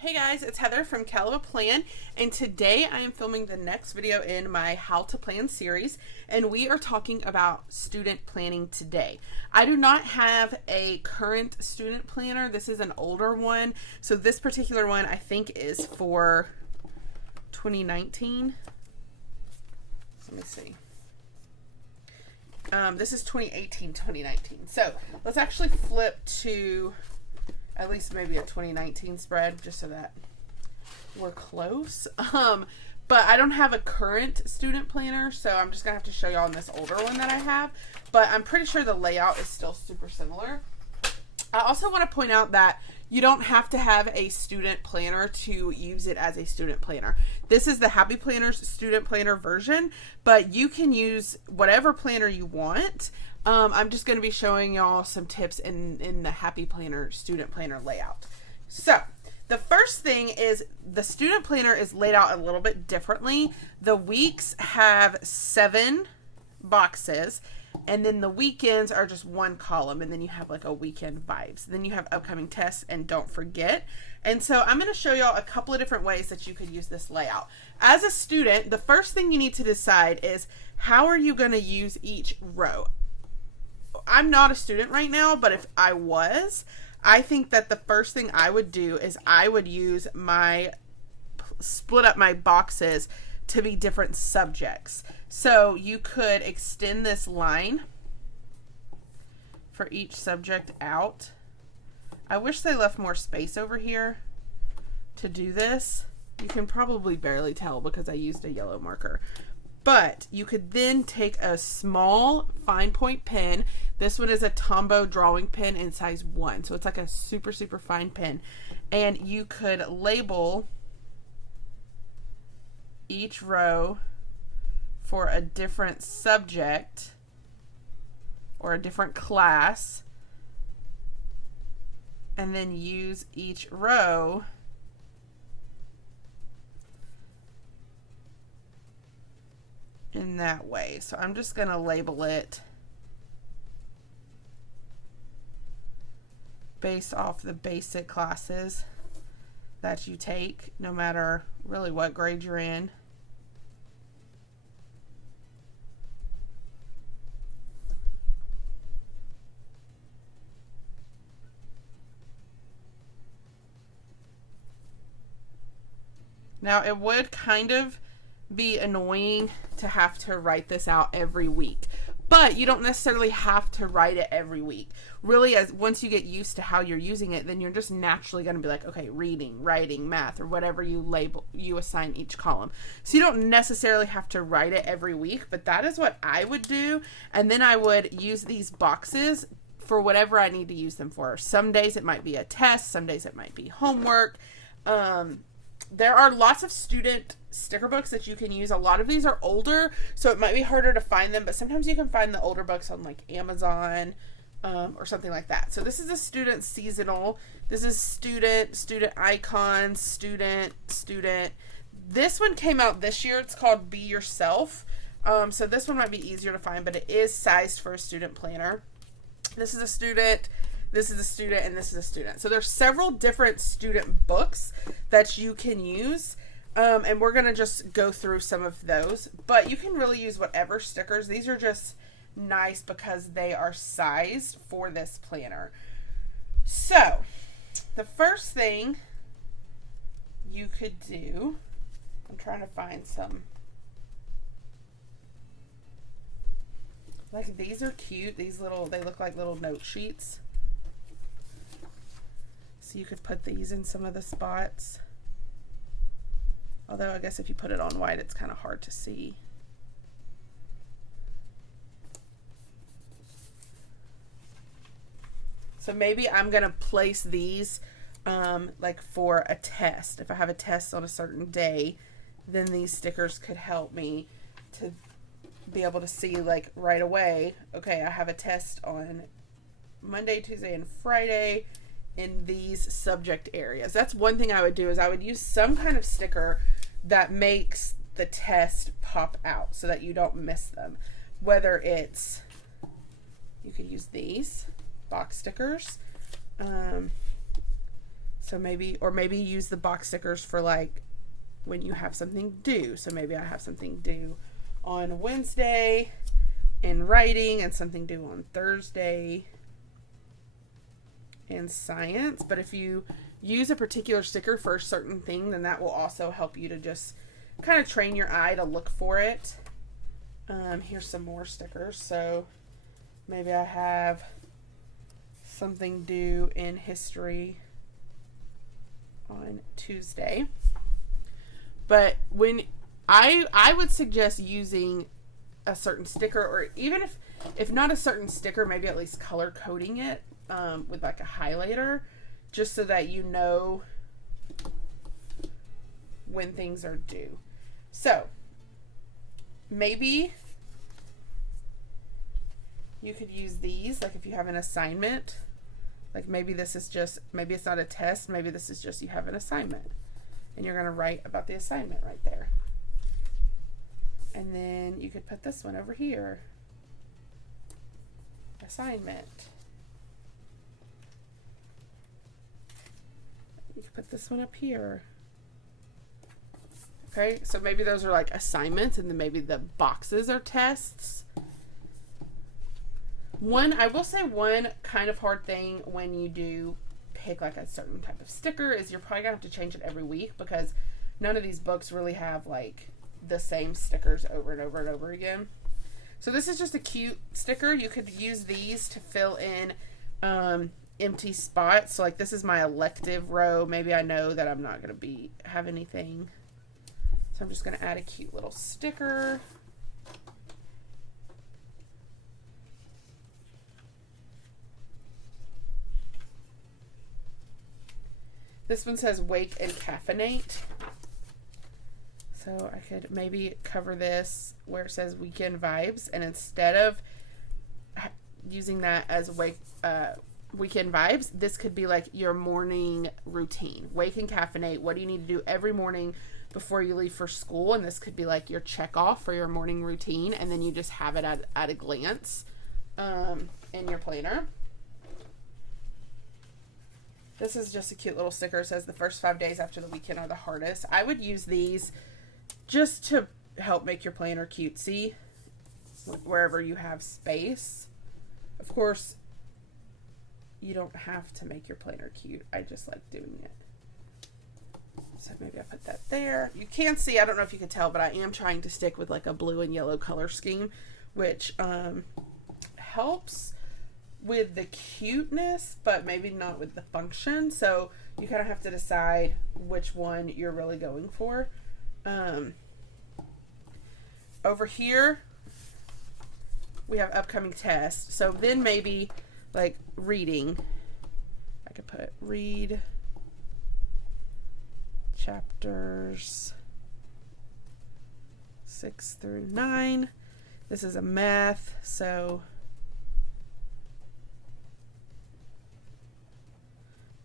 Hey guys, it's Heather from Kell Plan, and today I am filming the next video in my How to Plan series, and we are talking about student planning today. I do not have a current student planner. This is an older one, so this particular one I think is for 2019. Let me see. This is 2018, 2019. So let's actually flip to at least maybe a 2019 spread, just so that we're close. But I don't have a current student planner, so I'm just gonna have to show y'all on this older one that I have. But I'm pretty sure the layout is still super similar. I also want to point out that you don't have to have a student planner to use it as a student planner. This is the Happy Planners student planner version, but you can use whatever planner you want. I'm just going to be showing y'all some tips in the Happy Planner student planner layout. So the first thing is the student planner is laid out a little bit differently. The weeks have 7 boxes, and then the weekends are just one column, and then you have like a weekend vibes. Then you have upcoming tests and don't forget. And so I'm going to show y'all a couple of different ways that you could use this layout. As a student, the first thing you need to decide is how are you going to use each row. I'm not a student right now, but if I was, I think that the first thing I would do is I would use split up my boxes to be different subjects. So you could extend this line for each subject out. I wish they left more space over here to do this. You can probably barely tell because I used a yellow marker. But you could then take a small fine point pen. This one is a Tombow drawing pen in size 1. So it's like a super, super fine pen. And you could label each row for a different subject or a different class. And then use each row in that way. So I'm just going to label it based off the basic classes that you take, no matter really what grade you're in. Now it would kind of be annoying to have to write this out every week, but you don't necessarily have to write it every week. Really, as once you get used to how you're using it, then you're just naturally going to be like, okay, reading, writing, math, or whatever you assign each column. So you don't necessarily have to write it every week, but that is what I would do. And then I would use these boxes for whatever I need to use them for. Some days it might be a test, some days it might be homework. There are lots of student sticker books that you can use. A lot of these are older, so it might be harder to find them, but sometimes you can find the older books on like Amazon or something like that. So this is a student seasonal. This is student icons, student. This one came out this year. It's called Be Yourself. So this one might be easier to find, but it is sized for a student planner. This is a student. This is a student, and this is a student. So there's several different student books that you can use, and we're going to just go through some of those. But you can really use whatever stickers. These are just nice because they are sized for this planner. So the first thing you could do, I'm trying to find some. Like these are cute. These they look like little note sheets. So you could put these in some of the spots. Although I guess if you put it on white, it's kind of hard to see. So maybe I'm going to place these like for a test. If I have a test on a certain day, then these stickers could help me to be able to see like right away, okay, I have a test on Monday, Tuesday, and Friday in these subject areas. That's one thing I would do, is I would use some kind of sticker that makes the test pop out so that you don't miss them. Whether it's, you could use these box stickers. So maybe use the box stickers for like when you have something due. So maybe I have something due on Wednesday in writing and something due on Thursday in science. But if you use a particular sticker for a certain thing, then that will also help you to just kind of train your eye to look for it. Here's some more stickers. So maybe I have something due in history on Tuesday. But when I would suggest using a certain sticker, or even if not a certain sticker, maybe at least color coding it with like a highlighter, just so that you know when things are due. So maybe you could use these, like if you have an assignment, like maybe this is just, maybe it's not a test, maybe this is just you have an assignment and you're going to write about the assignment right there. And then you could put this one over here, assignment. You could put this one up here. Okay, so maybe those are like assignments, and then maybe the boxes are tests. I will say one kind of hard thing when you do pick like a certain type of sticker is you're probably gonna have to change it every week, because none of these books really have like the same stickers over and over and over again. So this is just a cute sticker. You could use these to fill in empty spots. So like this is my elective row. Maybe I know that I'm not gonna have anything. So I'm just going to add a cute little sticker. This one says wake and caffeinate. So I could maybe cover this where it says weekend vibes, and instead of using that as weekend vibes, this could be like your morning routine. Wake and caffeinate. What do you need to do every morning before you leave for school? And this could be like your check off for your morning routine, and then you just have it at a glance in your planner. This is just a cute little sticker. It says the first 5 days after the weekend are the hardest. I would use these just to help make your planner cutesy wherever you have space. Of course, you don't have to make your planner cute. I just like doing it. So maybe I put that there. You can see, I don't know if you can tell, but I am trying to stick with like a blue and yellow color scheme, which helps with the cuteness, but maybe not with the function. So you kind of have to decide which one you're really going for. Over here, we have upcoming tests. So then maybe like reading, I could put read chapters 6 through 9. This is a math, so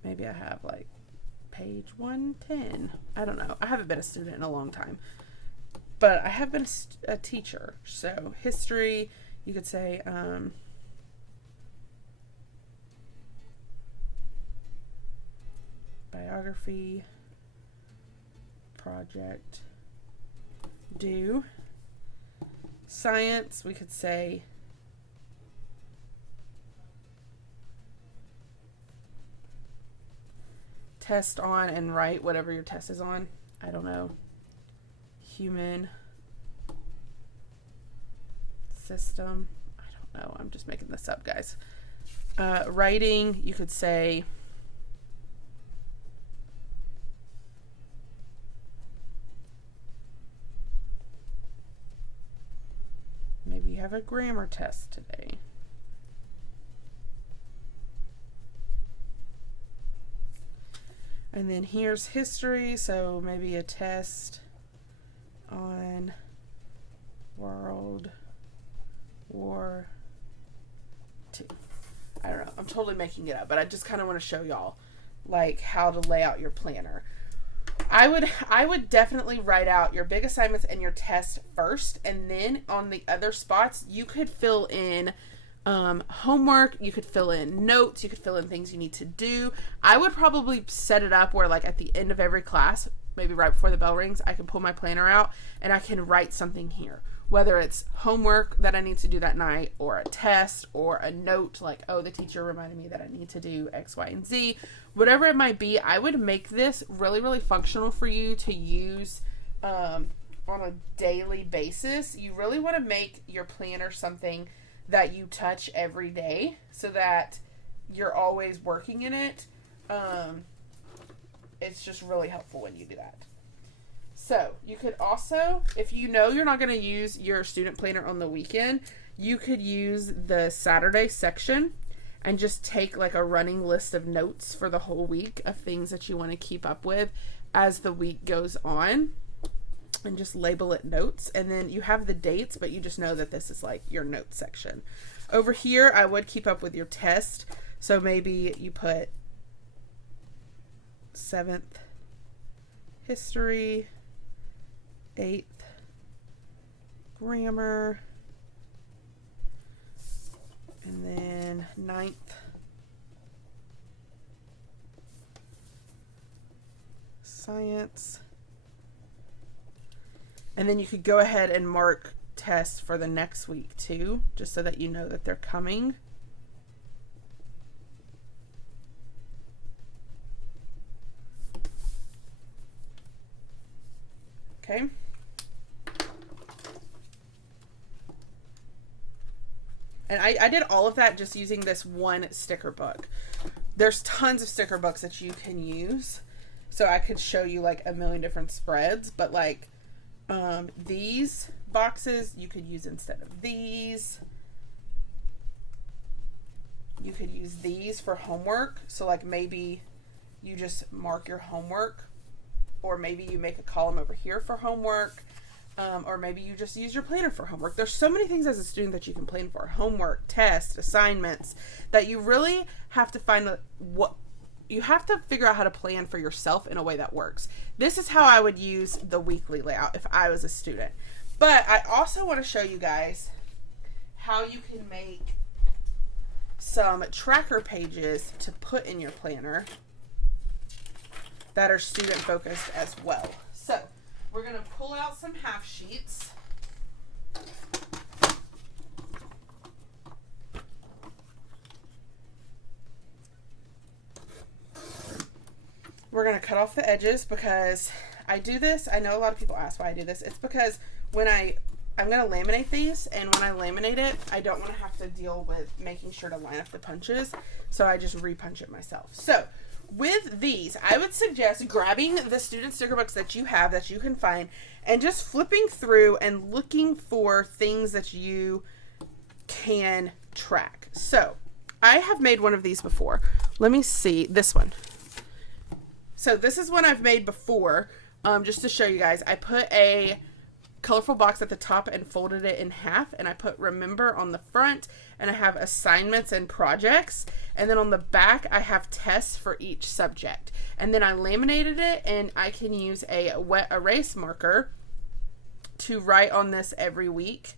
maybe I have like page 110. I don't know. I haven't been a student in a long time, but I have been a teacher. So history, you could say biography, project due. Science, we could say test on and write whatever your test is on. I don't know. Human system. I don't know. I'm just making this up, guys. Writing, you could say maybe you have a grammar test today. And then here's history, so maybe a test on World War II. I don't know. I'm totally making it up, but I just kind of want to show y'all like how to lay out your planner. I would definitely write out your big assignments and your test first, and then on the other spots you could fill in Homework, you could fill in notes, you could fill in things you need to do. I would probably set it up where like at the end of every class, maybe right before the bell rings, I can pull my planner out and I can write something here. Whether it's homework that I need to do that night, or a test, or a note like, oh, the teacher reminded me that I need to do X, Y, and Z. Whatever it might be, I would make this really, really functional for you to use on a daily basis. You really want to make your planner something that you touch every day so that you're always working in it. It's just really helpful when you do that. So you could also, if you know you're not going to use your student planner on the weekend, you could use the Saturday section and just take like a running list of notes for the whole week of things that you want to keep up with as the week goes on, and just label it notes. And then you have the dates, but you just know that this is like your notes section. Over here, I would keep up with your test. So maybe you put 7th history, 8th grammar, and then 9th science. And then you could go ahead and mark tests for the next week too, just so that you know that they're coming. Okay. And I did all of that just using this one sticker book. There's tons of sticker books that you can use. So I could show you like a million different spreads, but like these boxes you could use instead of these. You could use these for homework. So like maybe you just mark your homework, or maybe you make a column over here for homework. Or maybe you just use your planner for homework. There's so many things as a student that you can plan for. Homework, tests, assignments, that you really have to find what you have to figure out how to plan for yourself in a way that works. This is how I would use the weekly layout if I was a student. But I also want to show you guys how you can make some tracker pages to put in your planner that are student focused as well. So we're going to pull out some half sheets. We're going to cut off the edges because I do this. I know a lot of people ask why I do this. It's because when I'm going to laminate these, and when I laminate it, I don't want to have to deal with making sure to line up the punches. So I just repunch it myself. So with these, I would suggest grabbing the student sticker books that you have, that you can find, and just flipping through and looking for things that you can track. So I have made one of these before. Let me see this one. So this is one I've made before, just to show you guys. I put a colorful box at the top and folded it in half, and I put remember on the front, and I have assignments and projects, and then on the back I have tests for each subject. And then I laminated it, and I can use a wet erase marker to write on this every week,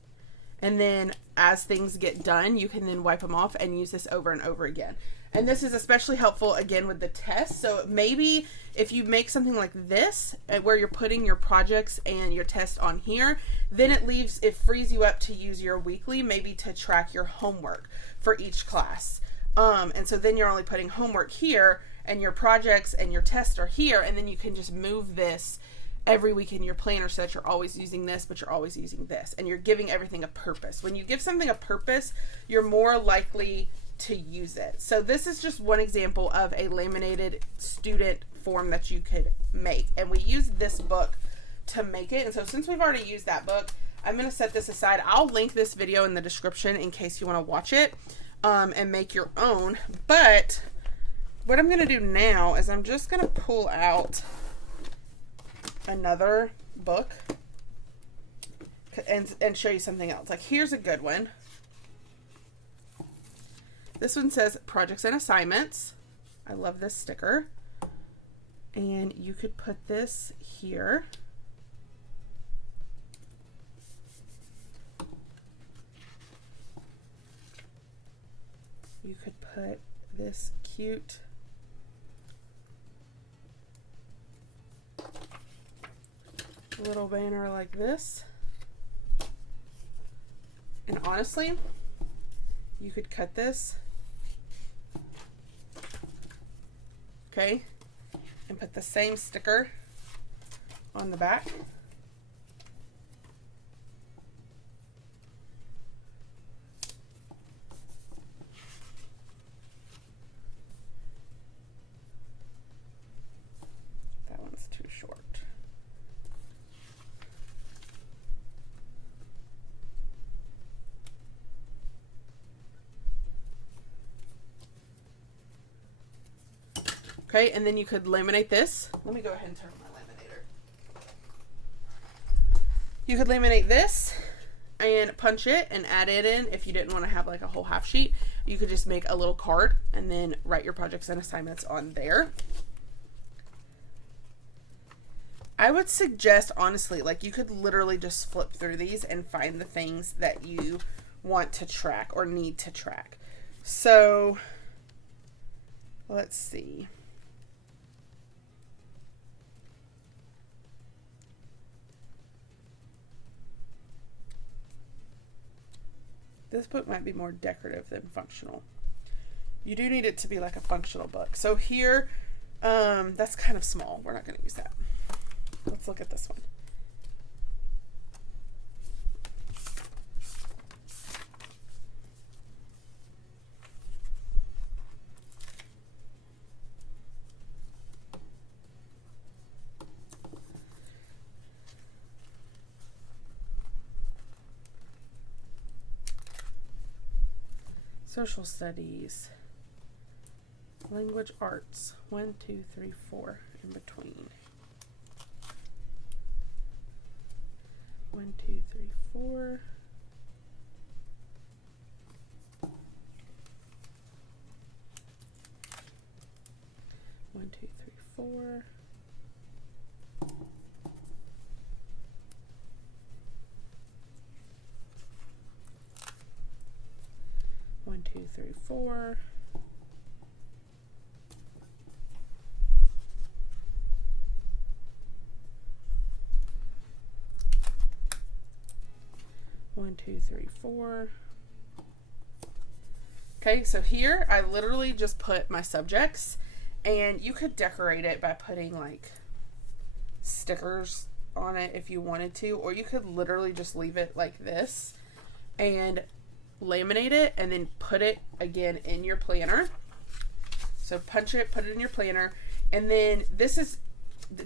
and then as things get done you can then wipe them off and use this over and over again. And this is especially helpful again with the tests. So maybe if you make something like this where you're putting your projects and your tests on here, then it frees you up to use your weekly, maybe to track your homework for each class. And so then you're only putting homework here, and your projects and your tests are here, and then you can just move this every week in your planner so that you're always using this, but you're always using this, and you're giving everything a purpose. When you give something a purpose, you're more likely to use it. So this is just one example of a laminated student form that you could make, and we use this book to make it. And so since we've already used that book, I'm going to set this aside. I'll link this video in the description in case you want to watch it and make your own. But what I'm going to do now is I'm just going to pull out another book and show you something else. Like, here's a good one. This one says projects and assignments. I love this sticker. And you could put this here. you could put this cute little banner like this. And honestly, you could cut this, okay, and put the same sticker on the back. That one's too short. Okay, and then you could laminate this. Let me go ahead and turn on my laminator. You could laminate this and punch it and add it in. If you didn't want to have like a whole half sheet, you could just make a little card and then write your projects and assignments on there. I would suggest, honestly, like you could literally just flip through these and find the things that you want to track or need to track. So let's see. This book might be more decorative than functional. You do need it to be like a functional book. So here, that's kind of small. We're not going to use that. Let's look at this one. Social studies, language arts, 1, 2, 3, 4 in between. 1, 2, 3, 4. One, two, three, 4. 1, 2, 3, 4. 1, 2, 3, 4. Okay, so here I literally just put my subjects, and you could decorate it by putting like stickers on it if you wanted to, or you could literally just leave it like this and laminate it and then put it again in your planner. So punch it, put it in your planner, and then this is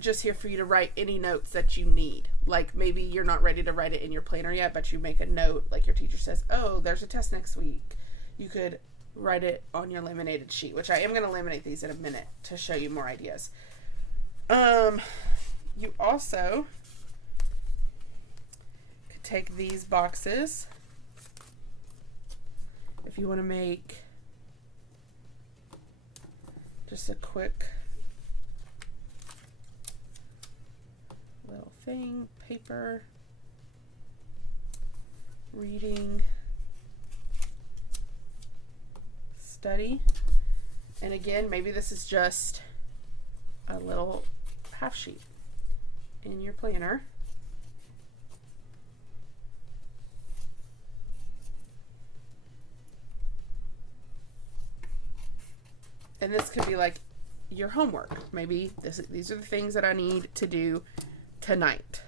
just here for you to write any notes that you need. Like maybe you're not ready to write it in your planner yet, but you make a note, like your teacher says, oh, there's a test next week. You could write it on your laminated sheet, which I am going to laminate these in a minute to show you more ideas. You also could take these boxes if you want to make just a quick little thing, paper, reading, study, and again, maybe this is just a little half sheet in your planner. And this could be like your homework. Maybe these are the things that I need to do tonight.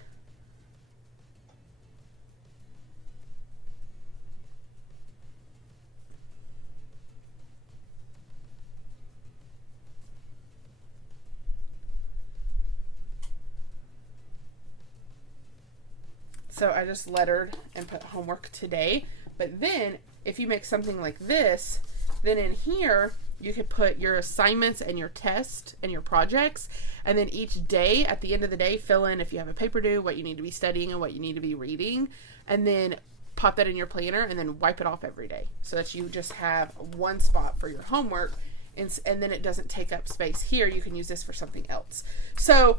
So I just lettered and put homework today. But then if you make something like this, then in here you could put your assignments and your tests and your projects, and then each day at the end of the day fill in if you have a paper due, what you need to be studying and what you need to be reading, and then pop that in your planner and then wipe it off every day so that you just have one spot for your homework, and then it doesn't take up space here. You can use this for something else. So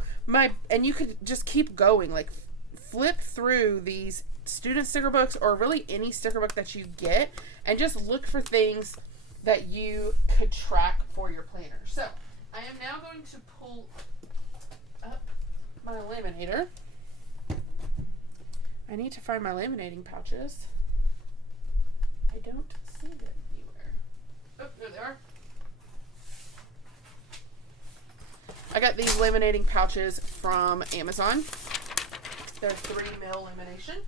and you could just keep going, like flip through these student sticker books or really any sticker book that you get and just look for things that you could track for your planner. So I am now going to pull up my laminator. I need to find my laminating pouches. I don't see them anywhere. Oh, there they are. I got these laminating pouches from Amazon. They're 3mm lamination.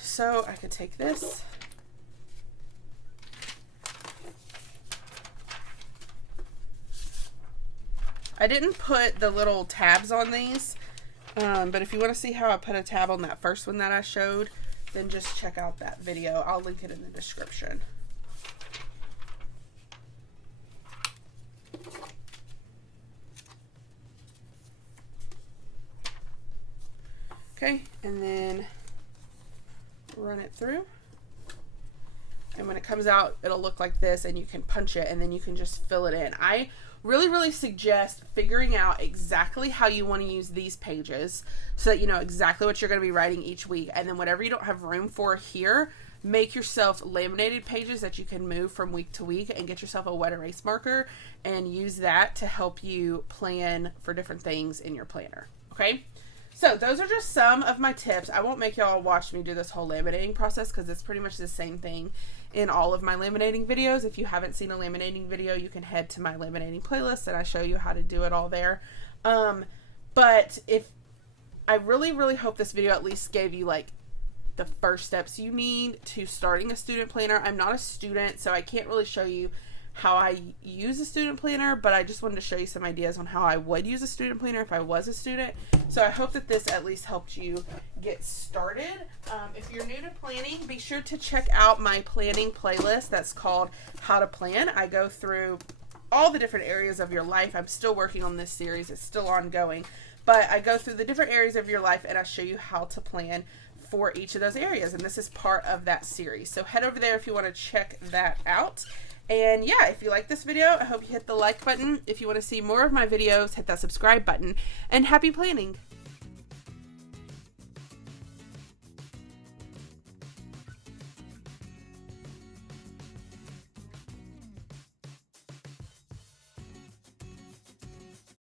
So I could take this. I didn't put the little tabs on these, but if you want to see how I put a tab on that first one that I showed, then just check out that video. I'll link it in the description. Okay, and then run it through. And when it comes out, it'll look like this, and you can punch it, and then you can just fill it in. I really suggest figuring out exactly how you want to use these pages so that you know exactly what you're going to be writing each week. And then whatever you don't have room for here, make yourself laminated pages that you can move from week to week, and get yourself a wet erase marker and use that to help you plan for different things in your planner. Okay? So those are just some of my tips. I won't make y'all watch me do this whole laminating process because it's pretty much the same thing in all of my laminating videos. If you haven't seen a laminating video, you can head to my laminating playlist and I show you how to do it all there. But if I really hope this video at least gave you like the first steps you need to starting a student planner. I'm not a student, so I can't really show you how I use a student planner, but I just wanted to show you some ideas on how I would use a student planner if I was a student. So I hope that this at least helped you get started. If you're new to planning, be sure to check out my planning playlist that's called How to Plan. I go through all the different areas of your life. I'm still working on this series. It's still ongoing. But I go through the different areas of your life and I show you how to plan for each of those areas. And this is part of that series. So head over there if you want to check that out. And yeah, if you like this video, I hope you hit the like button. If you want to see more of my videos, hit that subscribe button. And happy planning!